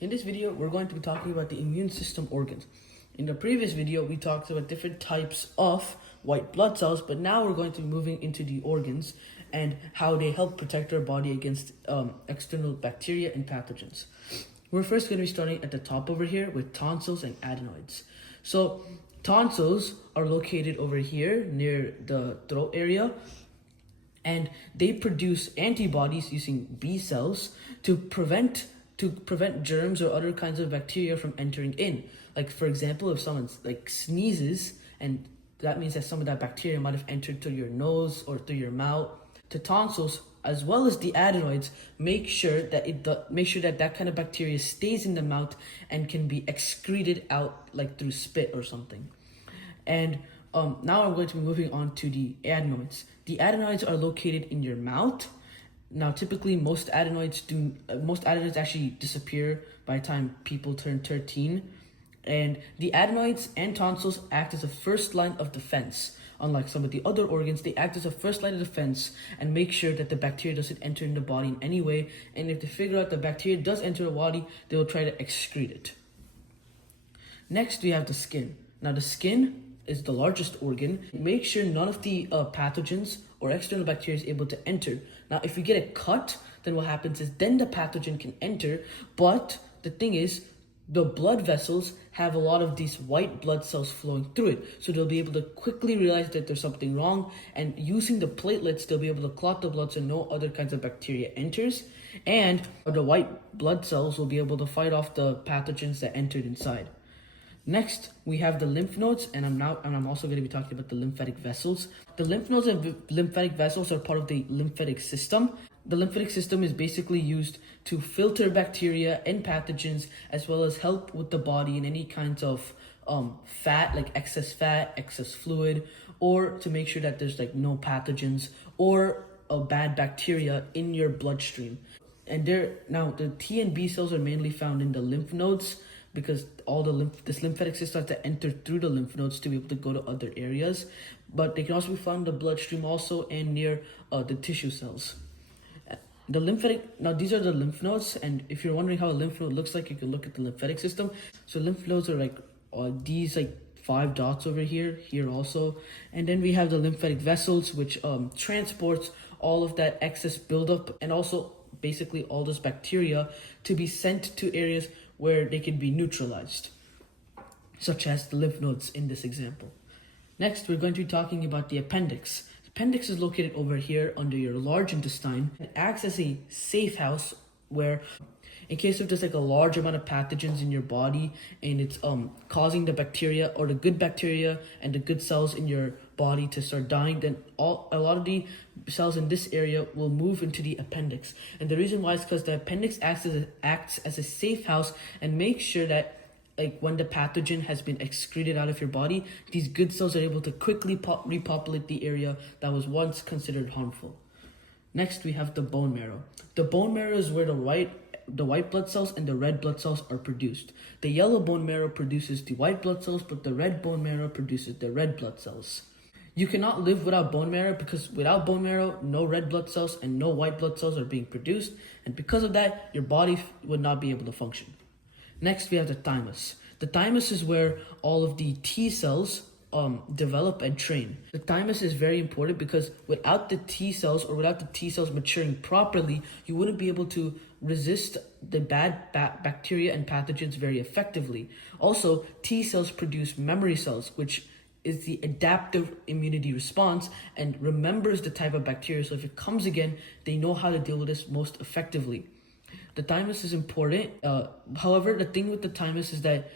In this video, we're going to be talking about the immune system organs. In the previous video, we talked about different types of white blood cells, but now we're going to be moving into the organs and how they help protect our body against external bacteria and pathogens. We're first going to be starting at the top over here with tonsils and adenoids. So tonsils are located over here near the throat area, and they produce antibodies using B cells to prevent germs or other kinds of bacteria from entering in. Like, for example, if someone sneezes, and that means that some of that bacteria might have entered through your nose or through your mouth. The tonsils, as well as the adenoids, make sure that that kind of bacteria stays in the mouth and can be excreted out, like through spit or something. And now I'm going to be moving on to the adenoids. The adenoids are located in your mouth. Now, typically, most adenoids actually disappear by the time people turn 13. And the adenoids and tonsils act as a first line of defense. Unlike some of the other organs, they act as a first line of defense and make sure that the bacteria doesn't enter in the body in any way. And if they figure out the bacteria does enter the body, they will try to excrete it. Next, we have the skin. Now, the skin is the largest organ. Make sure none of the pathogens or external bacteria is able to enter. Now, if you get a cut, then what happens is then the pathogen can enter. But the thing is, the blood vessels have a lot of these white blood cells flowing through it. So they'll be able to quickly realize that there's something wrong. And using the platelets, they'll be able to clot the blood so no other kinds of bacteria enters. And the white blood cells will be able to fight off the pathogens that entered inside. Next, we have the lymph nodes, and I'm also going to be talking about the lymphatic vessels. The lymph nodes and lymphatic vessels are part of the lymphatic system. The lymphatic system is basically used to filter bacteria and pathogens, as well as help with the body in any kinds of fat, like excess fat, excess fluid, or to make sure that there's no pathogens or a bad bacteria in your bloodstream. And the T and B cells are mainly found in the lymph nodes, because all this lymphatic system has to enter through the lymph nodes to be able to go to other areas. But they can also be found in the bloodstream also and near the tissue cells. Now these are the lymph nodes, and if you're wondering how a lymph node looks like, you can look at the lymphatic system. So lymph nodes are these 5 dots over here also. And then we have the lymphatic vessels, which transports all of that excess buildup and also basically all this bacteria to be sent to areas where they can be neutralized, such as the lymph nodes in this example. Next, we're going to be talking about the appendix. The appendix is located over here under your large intestine. It acts as a safe house where, in case of just a large amount of pathogens in your body and it's causing the bacteria or the good bacteria and the good cells in your body to start dying, then a lot of the cells in this area will move into the appendix. And the reason why is because the appendix acts as a safe house and makes sure that when the pathogen has been excreted out of your body, these good cells are able to quickly repopulate the area that was once considered harmful. Next, we have the bone marrow. The bone marrow is where the white blood cells and the red blood cells are produced. The yellow bone marrow produces the white blood cells, but the red bone marrow produces the red blood cells. You cannot live without bone marrow, because without bone marrow, no red blood cells and no white blood cells are being produced. And because of that, your body would not be able to function. Next, we have the thymus. The thymus is where all of the T cells develop and train. The thymus is very important because without the T cells or without the T cells maturing properly, you wouldn't be able to resist the bad bacteria and pathogens very effectively. Also, T cells produce memory cells, which is the adaptive immunity response and remembers the type of bacteria. So if it comes again, they know how to deal with this most effectively. The thymus is important. However, the thing with the thymus is that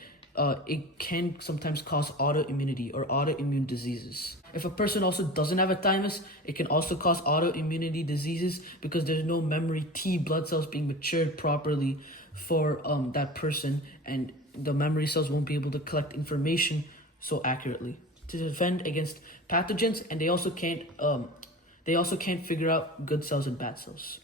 it can sometimes cause autoimmunity or autoimmune diseases. If a person also doesn't have a thymus, it can also cause autoimmunity diseases because there's no memory T blood cells being matured properly for that person, and the memory cells won't be able to collect information so accurately to defend against pathogens, and they also can't figure out good cells and bad cells.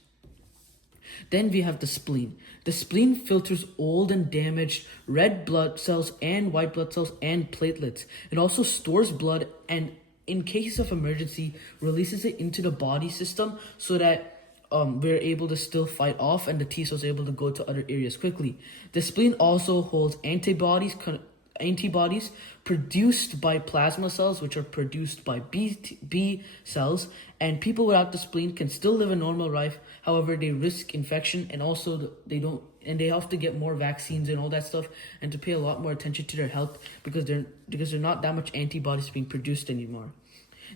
Then we have the spleen. The spleen filters old and damaged red blood cells and white blood cells and platelets. It also stores blood and, in case of emergency, releases it into the body system so that we're able to still fight off, and the T cells are able to go to other areas quickly. The spleen also holds antibodies produced by plasma cells, which are produced by B cells, and people without the spleen can still live a normal life. However, they risk infection, and also they have to get more vaccines and all that stuff, and to pay a lot more attention to their health because there's not that much antibodies being produced anymore.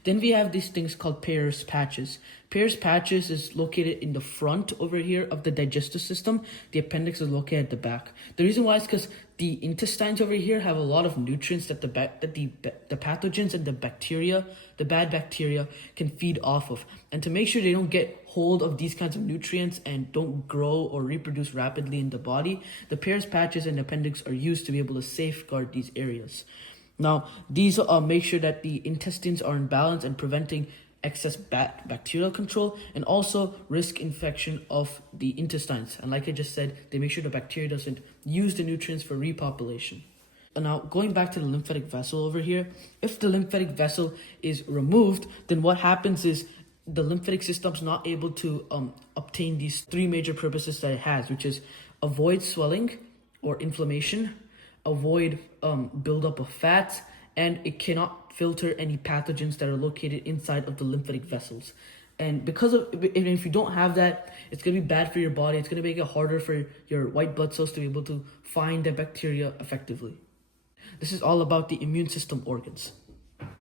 Then we have these things called Peyer's patches. Peyer's patches is located in the front over here of the digestive system. The appendix is located at the back. The reason why is because the intestines over here have a lot of nutrients that the pathogens and the bacteria, the bad bacteria, can feed off of. And to make sure they don't get hold of these kinds of nutrients and don't grow or reproduce rapidly in the body, the Peyer's patches and appendix are used to be able to safeguard these areas. Now, these make sure that the intestines are in balance and preventing excess bacterial control, and also risk infection of the intestines. And like I just said, they make sure the bacteria doesn't use the nutrients for repopulation. And now, going back to the lymphatic vessel over here, if the lymphatic vessel is removed, then what happens is the lymphatic system's not able to obtain these three major purposes that it has, which is avoid swelling or inflammation, avoid buildup of fat, and it cannot filter any pathogens that are located inside of the lymphatic vessels. And because of, if you don't have that, it's going to be bad for your body. It's going to make it harder for your white blood cells to be able to find the bacteria effectively. This is all about the immune system organs.